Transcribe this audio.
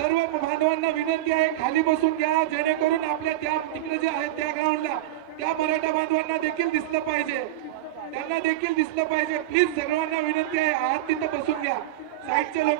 सर्व बांधवांना विनंती आहे खाली बसून घ्या, जेणेकरून आपल्या त्या तिकडे जे आहेत त्या ग्राउंडला त्या मराठा बांधवांना देखील दिसलं पाहिजे, त्यांना देखील दिसलं पाहिजे। प्लीज सर्वांना विनंती आहे, आत तिथं बसून घ्या, साईडचे लोक